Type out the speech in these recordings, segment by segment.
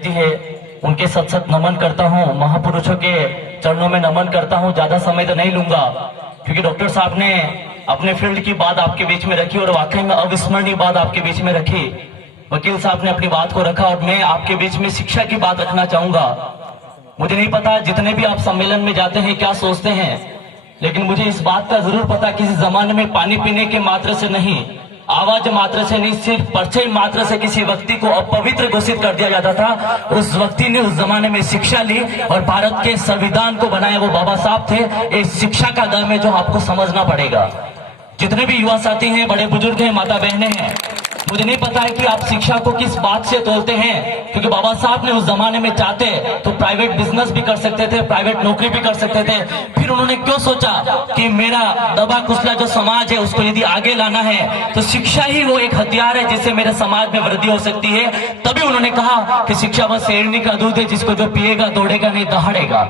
जी है, उनके सत सत नमन करता हूँ, महापुरुषों के चरणों में नमन करता हूँ। ज्यादा समय तो नहीं लूंगा क्योंकि डॉक्टर साहब ने अपने फील्ड की बात आपके बीच में रखी और वाकई में अविस्मरणीय बात आपके बीच में रखी। वकील साहब ने अपनी बात को रखा और मैं आपके बीच में शिक्षा की बात रखना चाहूंगा। मुझे नहीं पता जितने भी आप सम्मेलन में जाते हैं क्या सोचते हैं, लेकिन मुझे इस बात का जरूर पता किसी जमाने में पानी पीने के मात्र से नहीं, आवाज मात्र से नहीं, सिर्फ परिचय मात्र से किसी व्यक्ति को अपवित्र घोषित कर दिया जाता था। उस व्यक्ति ने उस जमाने में शिक्षा ली और भारत के संविधान को बनाया वो बाबा साहब थे। इस शिक्षा का दम है जो आपको समझना पड़ेगा। जितने भी युवा साथी हैं, बड़े बुजुर्ग हैं, माता बहनें हैं, मुझे नहीं पता है कि आप शिक्षा को किस बात से तोलते हैं, क्योंकि बाबा साहब ने उस जमाने में चाहते तो प्राइवेट बिजनेस भी कर सकते थे, प्राइवेट नौकरी भी कर सकते थे। फिर उन्होंने क्यों सोचा कि मेरा दबा कुचला जो समाज है उसको यदि आगे लाना है तो शिक्षा ही वो एक हथियार है जिससे मेरे समाज में वृद्धि हो सकती है। तभी उन्होंने कहा कि शिक्षा बस शेरनी का दूध है जिसको जो पिएगा दौड़ेगा नहीं दहाड़ेगा।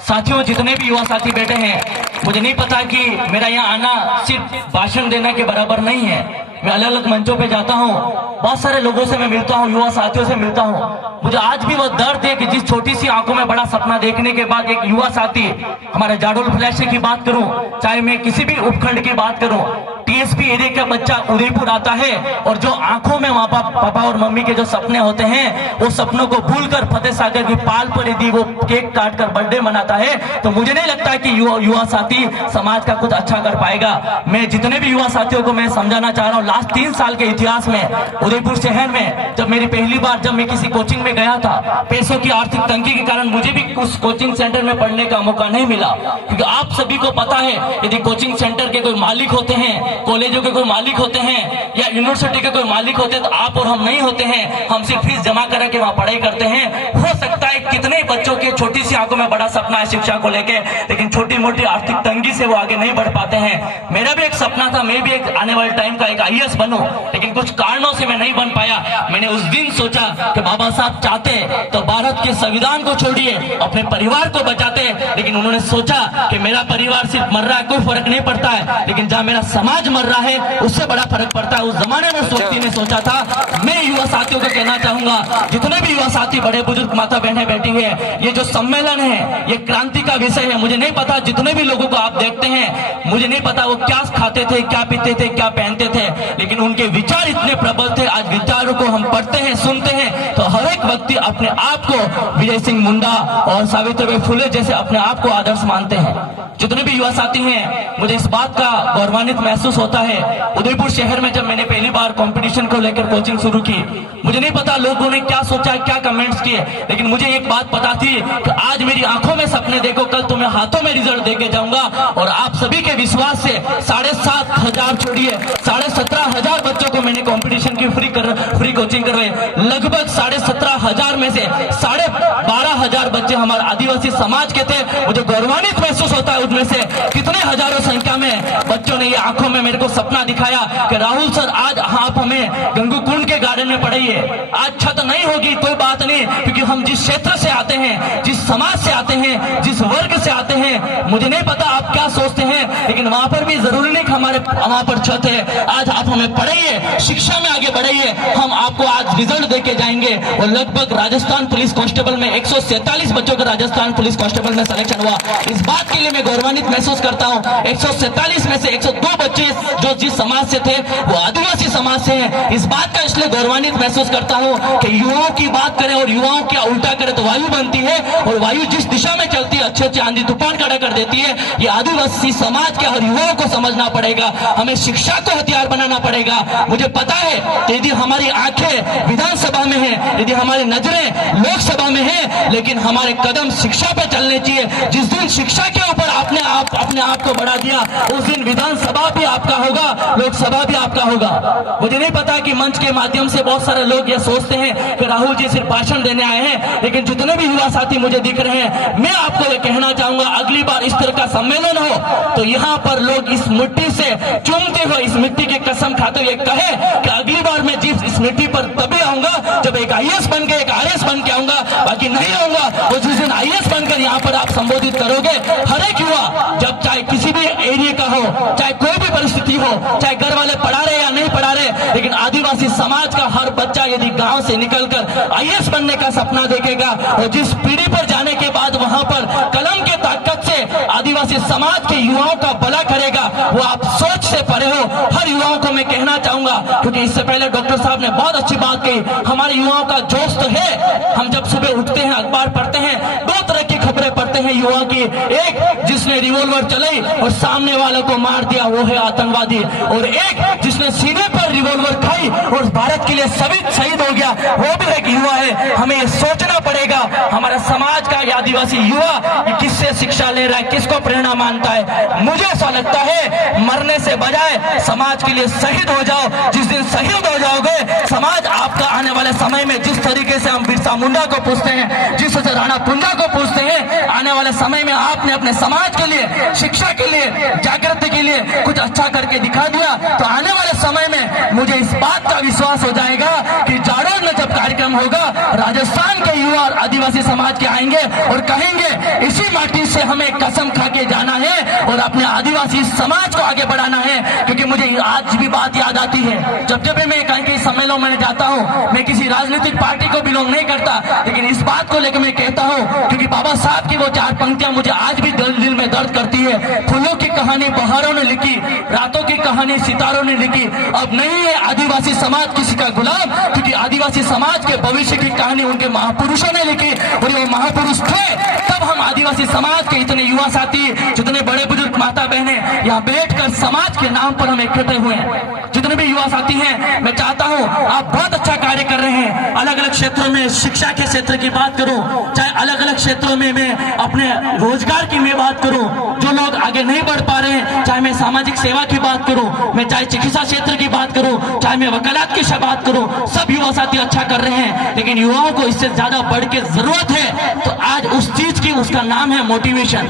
साथियों, जितने भी युवा साथी बैठे हैं, मुझे नहीं पता कि मेरा यहाँ आना सिर्फ भाषण देने के बराबर नहीं है। मैं अलग अलग मंचों पे जाता हूँ, बहुत सारे लोगों से मैं मिलता हूँ, युवा साथियों से मिलता हूँ। मुझे आज भी वो दर्द है कि जिस छोटी सी आंखों में बड़ा सपना देखने के बाद एक युवा साथी, हमारे जाडोल फ्लैश की बात करूं, चाहे मैं किसी भी उपखंड की बात करूं, टीएसपी एरिया का बच्चा उदयपुर आता है और जो आंखों में माँ पापा और मम्मी के जो सपने होते हैं वो सपनों को भूलकर फतेह सागर की पाल पर यदि वो केक काट कर बर्थडे मनाता है तो मुझे नहीं लगता कि युवा साथी समाज का कुछ अच्छा कर पाएगा। मैं जितने भी युवा साथियों को मैं समझाना चाह रहा हूँ, लास्ट 3 साल के इतिहास में उदयपुर शहर में जब मेरी पहली बार जब मैं किसी कोचिंग में गया था, पैसों की आर्थिक तंगी के कारण मुझे भी उस कोचिंग सेंटर में पढ़ने का मौका नहीं मिला, क्योंकि आप सभी को पता है यदि कोचिंग सेंटर के कोई मालिक होते हैं, कॉलेजों के कोई मालिक होते हैं या यूनिवर्सिटी के कोई मालिक होते हैं तो आप और हम नहीं होते हैं। हम सिर्फ फीस जमा करा के वहाँ पढ़ाई करते हैं। हो सकता है कितने बच्चों के छोटी सी आंखों में बड़ा सपना है शिक्षा को लेके, लेकिन छोटी मोटी आर्थिक तंगी से वो आगे नहीं बढ़ पाते हैं। मेरा भी एक सपना था, मैं भी एक आने वाले टाइम का एक IAS बनूं, लेकिन कुछ कारणों से मैं नहीं बन पाया। मैंने उस दिन सोचा कि बाबा साहब चाहते तो भारत के संविधान को छोड़िए अपने परिवार को बचाते, लेकिन उन्होंने सोचा कि मेरा परिवार सिर्फ मर रहा है कोई फर्क नहीं पड़ता है, लेकिन जहाँ मेरा समाज मर रहा है उससे बड़ा फर्क पड़ता है। उस जमाने में उस व्यक्ति ने सोचा था। मैं युवा साथियों को कहना चाहूंगा, जितने भी युवा साथी, बड़े बुजुर्ग, माता बहनें बैठी है, ये जो सम्मेलन है ये क्रांति का विषय है। मुझे नहीं पता जितने भी लोगों को आप देखते हैं, मुझे नहीं पता वो क्या खाते थे, क्या पीते थे, क्या पहनते थे, लेकिन उनके विचार इतने प्रबल थे। आज विचारों को हम पढ़ते हैं, सुनते हैं तो हर एक व्यक्ति अपने आप को विजय सिंह मुंडा और सावित्रीबाई फुले जैसे अपने आप को आदर्श मानते हैं। जितने भी युवा साथी हैं, मुझे इस बात का गौरवान्वित महसूस होता है। उदयपुर शहर में जब मैंने पहली बार कंपटीशन को लेकर कोचिंग शुरू की, मुझे नहीं पता लोगों ने क्या सोचा, क्या कमेंट्स किए, लेकिन मुझे एक बात पता थी कि आज मेरी आंखों में सपने देखो, कल तुम्हें हाथों में रिजल्ट देके जाऊंगा। और आप सभी के विश्वास से 7,500 छोड़िए 17,500 बच्चों को मैंने कंपटीशन की फ्री कोचिंग करवाई। लगभग 17,500 में से 12,500 बच्चे हमारे आदिवासी समाज के थे। मुझे गौरवान्वित महसूस होता है उनमें से कितने हजारों संख्या में बच्चों ने ये आंखों में मेरे को सपना दिखाया कि राहुल सर आज आप हमें गंगू कुंड के गार्डन में पढ़ाइए। आज छत नहीं होगी कोई बात नहीं, क्योंकि हम जिस क्षेत्र से आते हैं, जिस समाज से आते हैं, जिस वर्ग से आते हैं, मुझे नहीं पता आप क्या सोचते हैं, लेकिन वहां पर भी जरूरी नहीं कि वहां पर छत है। आज आप हमें पढ़ाइए, शिक्षा में आगे बढ़ाइए, हम आपको आज रिजल्ट देके जाएंगे। और लगभग राजस्थान पुलिस कांस्टेबल में 147 बच्चों का राजस्थान पुलिस कांस्टेबल में सिलेक्शन हुआ। इस बात के लिए मैं गौरवान्वित महसूस करता हूँ। 147 में से 102 बच्चे जो जिस समाज से थे वो आदिवासी समाज से हैं। इस बात का इसलिए गौरवान्वित महसूस करता हूँ कि युवाओं की बात करें और युवाओं क्या उल्टा करें तो वायु बनती है, और वायु जिस दिशा में चलती है अच्छे अच्छे आंधी तूफान खड़ा कर देती है। ये आदिवासी समाज के हर युवाओं को समझना पड़ेगा, हमें शिक्षा को हथियार बनाना पड़ेगा। मुझे पता है कि यदि हमारी आंखें विधानसभा में है, यदि हमारी नजरें लोकसभा में है, लेकिन हमारे कदम शिक्षा पे चलने चाहिए। जिस दिन शिक्षा के ऊपर अपने आप को बढ़ा दिया, उस दिन विधानसभा भी आपका होगा, लोकसभा भी आपका होगा। मुझे नहीं पता कि मंच के माध्यम से बहुत सारे लोग ये सोचते हैं कि राहुल जी सिर्फ भाषण देने आए हैं, लेकिन जितने भी युवा साथी मुझे दिख रहे हैं, मैं आपको ये कहना चाहूंगा, अगली बार इस तरह का सम्मेलन हो तो यहाँ पर लोग इस मिट्टी से चूमते हुए, इस मिट्टी की कसम खाते हुए कहे कि अगली बार मैं इस मिट्टी पर तभी आऊंगा जब एक IAS बन के, एक RS बन के आऊंगा, बाकी नहीं आऊंगा। और जिस दिन IAS बनकर यहाँ पर आप संबोधित करोगे, हर एक युवा, जब चाहे किसी भी एरिया का हो, चाहे कोई भी परिस्थिति हो, चाहे घर वाले पढ़ा रहे या नहीं पढ़ा रहे, लेकिन आदिवासी आदिवासी समाज का हर बच्चा यदि गांव से निकलकर आईएएस बनने का सपना देखेगा और जिस पीढ़ी पर जाने के बाद वहां पर कलम के ताकत से आदिवासी समाज के युवाओं का भला करेगा, वो आप सोच से परे हो। हर युवाओं को मैं कहना चाहूंगा, क्योंकि इससे पहले डॉक्टर साहब ने बहुत अच्छी बात कही, हमारे युवाओं का जोश तो है। हम जब सुबह उठते हैं, अखबार पढ़ते हैं, दो तरह की खबरें पढ़ते हैं युवा की। एक जिसने रिवॉल्वर चलाई और सामने वालों को मार दिया, वो है आतंकवादी, और एक जिसने सीने पर रिवॉल्वर खाई और भारत के लिए शहीद हो गया, वो भी एक युवा है। हमें ये सोचना पड़ेगा, हमारा समाज का आदिवासी युवा किससे शिक्षा ले रहा है, किसको प्रेरणा मानता है। मुझे ऐसा लगता है मरने से बजाय समाज के लिए शहीद हो जाओ। जिस दिन शहीद हो जाओगे, समाज आपका आने वाले समय में जिस तरीके से हम बिरसा मुंडा को पूछते हैं, जिस तरह राणा पुंजा को पूछते हैं, आने वाले समय में आपने अपने समाज के लिए, शिक्षा के लिए, जागृति के लिए कुछ अच्छा करके दिखा दिया, तो आने वाले समय में मुझे इस बात का विश्वास हो जाएगा कि जाड़ों में जब कार्यक्रम होगा, राजस्थान के युवा और आदिवासी समाज के आएंगे और कहेंगे इसी माटी से हमें कसम खा के जाना है और अपने आदिवासी समाज को आगे बढ़ाना है। क्योंकि मुझे आज भी बात याद आती है, जब जब मैं कहीं सम्मेलन में जाता हूँ, मैं किसी राजनीतिक पार्टी को बिलोंग नहीं करता, लेकिन इस बात को लेकर मैं कहता हूँ, क्योंकि बाबा साहब की वो चार पंक्तियां मुझे आज भी दिल में दर्द करती है। फूलों की कहानी बहारों ने लिखी, रातों की कहानी सितारों ने लिखी, अब नहीं है आदिवासी समाज किसी का गुलाम, क्योंकि आदिवासी समाज के भविष्य की कहानी उनके महापुरुषों ने लिखी और वो महापुरुष थे। तब हम आदिवासी समाज के इतने युवा साथी, जितने बड़े बुजुर्ग माता बहने यहाँ बैठकर समाज के नाम पर हम इकट्ठे हुए हैं, जितने भी युवा साथी हैं, मैं चाहता हूँ आप बहुत अच्छा कार्य कर रहे हैं। अलग अलग क्षेत्रों में, शिक्षा के क्षेत्र की बात करूं, चाहे अलग अलग क्षेत्रों में मैं अपने रोजगार की मैं बात करूं, जो लोग आगे नहीं बढ़ पा रहे हैं, चाहे मैं सामाजिक सेवा की बात करूं, मैं चाहे चिकित्सा क्षेत्र की बात करूं, चाहे मैं वकालत की बात करूं, सब युवा साथी अच्छा कर रहे हैं। लेकिन युवाओं को इससे ज्यादा बढ़ के जरूरत है, तो आज उस चीज की, उसका नाम है मोटिवेशन।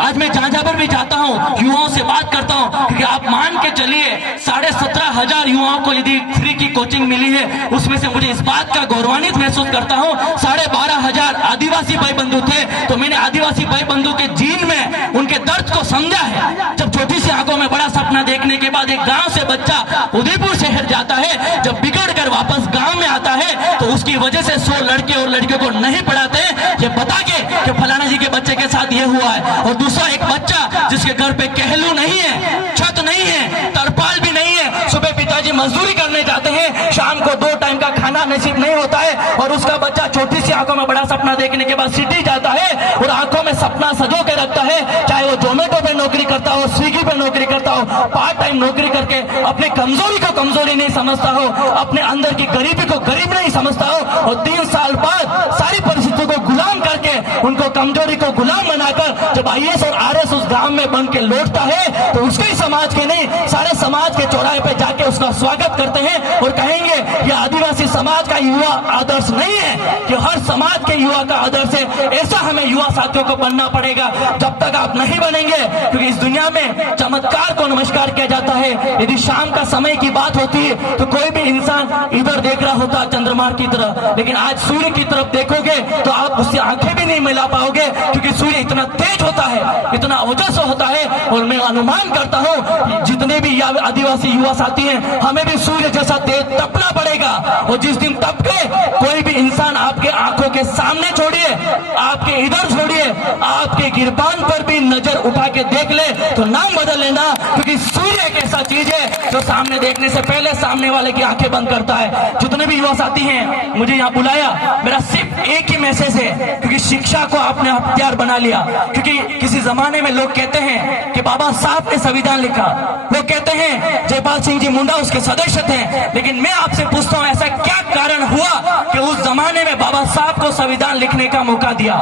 आज मैं जहां पर भी जाता हूं, युवाओं से बात करता हूं, क्योंकि आप मान के चलिए 17,500 युवाओं को यदि फ्री की कोचिंग मिली है, उसमें से मुझे इस बात का गौरवान्वित महसूस करता हूं 12,500 आदिवासी भाई बंधु थे। तो मैंने आदिवासी भाई बंधु के जीन में उनके दर्द को समझा है। जब छोटी सी आंखों में बड़ा सपना देखने के बाद एक गांव से बच्चा उदयपुर शहर जाता है, जब बिगड़ कर वापस गांव में आता है, तो उसकी वजह से 100 लड़के और लड़कियों को नहीं पढ़ाते ये बता के कि फलाना जी के बच्चे के साथ ये हुआ है। और दूसरा एक बच्चा जिसके घर पे कहलू नहीं है, छत नहीं है, तरपाल भी नहीं है, सुबह पिताजी मजदूरी करने जाते हैं, शाम को 2 टाइम का खाना नसीब नहीं होता है, और उसका बच्चा छोटी सी आंखों में बड़ा सपना देखने के बाद सिटी जाता है और आंखों में सपना सजो के रखता है, चाहे वो जोमेटो पे नौकरी करता हो, स्विगी पे नौकरी करता हो, पार्ट टाइम नौकरी करके अपने कमजोरी को कमजोरी नहीं समझता हो, अपने अंदर की गरीबी को गरीब नहीं समझता हो, और 3 साल बाद सारी परिस्थितियों को गुलाम करके, उनको कमजोरी को गुलाम बनाकर जब आईएएस और आरएस उस गांव में बन के लौटता है, तो उसके ही समाज के नहीं, सारे समाज के चौराहे पे जाके उसका स्वागत करते हैं और कहेंगे ये आदिवासी समाज का युवा आदर्श नहीं है, कि हर समाज के युवा का आदर्श है। ऐसा हमें युवा साथियों को बनना पड़ेगा। जब तक आप नहीं बनेंगे, क्योंकि इस दुनिया में चमत्कार को नमस्कार किया जाता है। यदि शाम का समय की बात होती है, तो कोई भी इंसान इधर देख रहा होता चंद्रमा की तरफ, लेकिन आज सूर्य की तरफ देखोगे तो आप उससे आंखें भी नहीं मिला पाओगे, क्योंकि सूर्य इतना तेज होता है, इतना ओजस्वी होता है। और मैं अनुमान करता हूँ जितने भी आदिवासी युवा साथी हैं, हमें भी सूर्य जैसा तेज तपना पड़ेगा। और जिस दिन तप के कोई भी इंसान आपके आंखों के सामने छोड़िए, आपके इधर छोड़िए, आपके गिरबान पर भी नजर उठा के देख ले, तो नाम बदल लेना, क्योंकि सूर्य एक ऐसा चीज है जो सामने देखने से पहले सामने वाले की आंखें बंद करता है। जितने भी युवा साथी हैं, मुझे यहाँ बुलाया, मेरा सिर्फ एक ही मैसेज है, क्योंकि शिक्षा को आपने हथियार बना लिया। क्योंकि किसी जमाने में लोग कहते हैं कि बाबा साहब ने संविधान लिखा, लोग कहते हैं जयपाल सिंह जी मुंडा उसके सदस्य थे, लेकिन मैं आपसे पूछता हूँ ऐसा क्या कारण हुआ कि उस जमाने में बाबा साहब को संविधान लिखने का मौका दिया?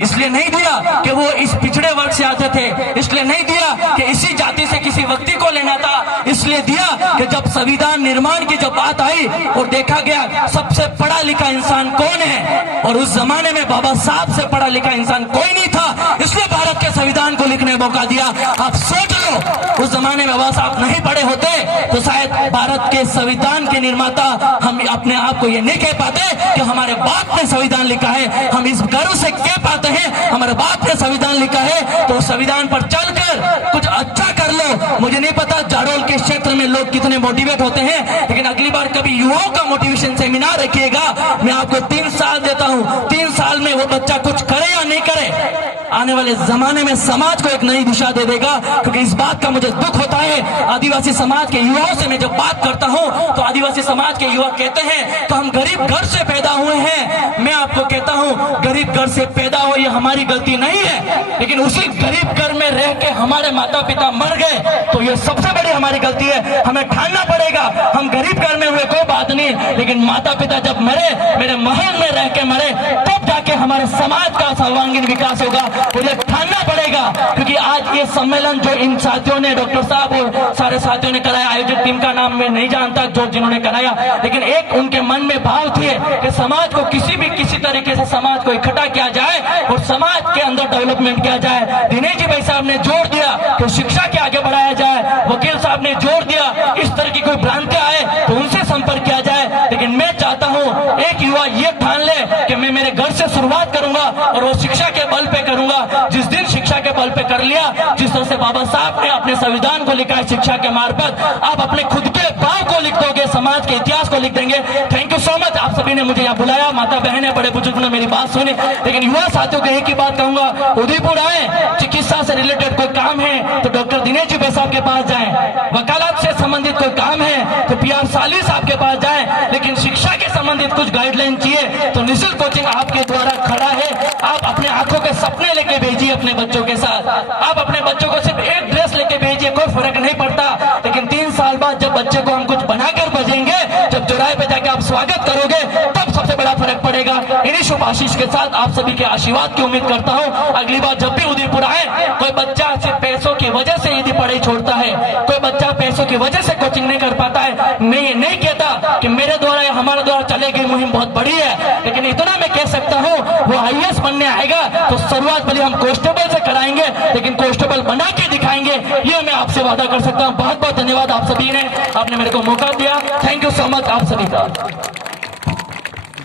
इसलिए नहीं दिया कि वो इस पिछड़े वर्ग से आते थे, इसलिए नहीं दिया कि इसी जाति से किसी व्यक्ति को लेना था, इसलिए दिया कि जब संविधान निर्माण की जब बात आई और देखा गया सबसे पढ़ा लिखा इंसान कौन है, और उस जमाने में बाबा साहब से पढ़ा लिखा इंसान कोई नहीं था, इसलिए भारत के संविधान को लिखने का मौका दिया। आप सोच लो, उस जमाने में बाबा साहब नहीं पढ़े होते तो शायद भारत के संविधान के निर्माता हम अपने आप को ये नहीं कह पाते कि हमारे बाप ने संविधान लिखा है। हम इस गर्व से कह पाते हैं हमारे बाप ने संविधान लिखा है, तो संविधान पर चलकर कुछ अच्छा कर लो, मुझे नहीं पता जाडोल के क्षेत्र में लोग कितने मोटिवेट होते हैं, लेकिन अगली बार कभी युवाओं का मोटिवेशन सेमिनार रखिएगा। मैं आपको 3 साल देता हूं, 3 साल में वो बच्चा कुछ करे या नहीं करे, आने वाले जमाने में समाज को एक नई दिशा दे देगा। क्योंकि इस बात का मुझे दुख होता है, आदिवासी समाज के युवाओं से मैं जब बात करता हूं तो आदिवासी समाज के युवा कहते हैं तो हम गरीब घर से पैदा हुए हैं। मैं आपको कहता हूं, गरीब घर से पैदा हो ये हमारी गलती नहीं है, लेकिन उसी गरीब घर में रह के हमारे माता पिता मर गए तो ये सबसे बड़ी हमारी गलती है। हमें ठानना पड़ेगा, हम गरीब घर में हुए कोई बात नहीं, लेकिन माता पिता जब मरे, मेरे महल में रह के मरे, तब जाके हमारे समाज का सर्वांगीण विकास होगा। मुझे ठानना पड़ेगा, क्योंकि आज ये सम्मेलन जो इन साथियों ने, डॉक्टर साहब और सारे साथियों ने कराया, आयोजित टीम का नाम मैं नहीं जानता जो जिन्होंने कराया, लेकिन एक उनके मन में भाव थे कि समाज को किसी तरीके से समाज को इकट्ठा किया जाए और समाज के अंदर डेवलपमेंट किया जाए। दिनेश जी भाई साहब ने जोर दिया कि शिक्षा के आगे बढ़ाया जाए, वकील साहब ने जोर दिया इस तरह की कोई भ्रांतियां आए तो उनसे संपर्क किया जाए। लेकिन मैं चाहता हूं एक युवा ये ठान ले कि मैं मेरे घर से शुरुआत करूंगा और वो शिक्षा के बल पे करूंगा। जिस दिन शिक्षा के बल पे कर लिया, जिस तरह से बाबा साहब ने अपने संविधान को लिखा है शिक्षा के मार्फत, आप अपने खुद के भाव को लिख दोगे, समाज के इतिहास को लिख देंगे। थैंक यू सो मच, आप सभी ने मुझे यहाँ बुलाया, माता बहने बड़े बुजुर्ग ने मेरी बात सुनी। लेकिन युवा साथियों को एक ही बात कहूंगा, उदयपुर आए, चिकित्सा से रिलेटेड कोई काम है तो डॉक्टर दिनेश जी भाई साहब के पास जाएं, वकालत से संबंधित कोई काम है तो PR साली साहब के पास जाएं, लेकिन शिक्षा के संबंधित कुछ गाइडलाइन चाहिए तो निशुल्क कोचिंग आपके द्वारा खड़ा है। आप अपने आंखों के सपने लेके भेजिए अपने बच्चों के साथ, आप अपने बच्चों को सिर्फ एक ड्रेस लेके भेजिए, कोई फर्क नहीं पड़ता। लेकिन 3 साल बाद जब बच्चे को हम कुछ बनाकर भेजेंगे, जब चौराहे पे जाके आप स्वागत करोगे, तब सबसे बड़ा फर्क पड़ेगा। इन्हीं शुभ आशीष के साथ आप सभी के आशीर्वाद की उम्मीद करता हूँ। अगली बार जब भी उदयपुर आए, कोई बच्चा सिर्फ पैसों की वजह से यदि पढ़ाई छोड़ता है, कोई बच्चा पैसों की वजह से कोचिंग नहीं कर पाता है, मैं ये नहीं कहता कि मेरे द्वारा या हमारे द्वारा चले गई मुहिम बहुत बड़ी है, लेकिन इतना मैं कह सकता हूँ वो IAS बनने आएगा तो शुरुआत भले हम कांस्टेबल से कराएंगे, लेकिन कांस्टेबल बना के दिखाएंगे, ये मैं आपसे वादा कर सकता हूँ। बहुत बहुत धन्यवाद आप सभी ने, आपने मेरे को मौका दिया। थैंक यू सो मच आप सभी का।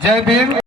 जय भीम।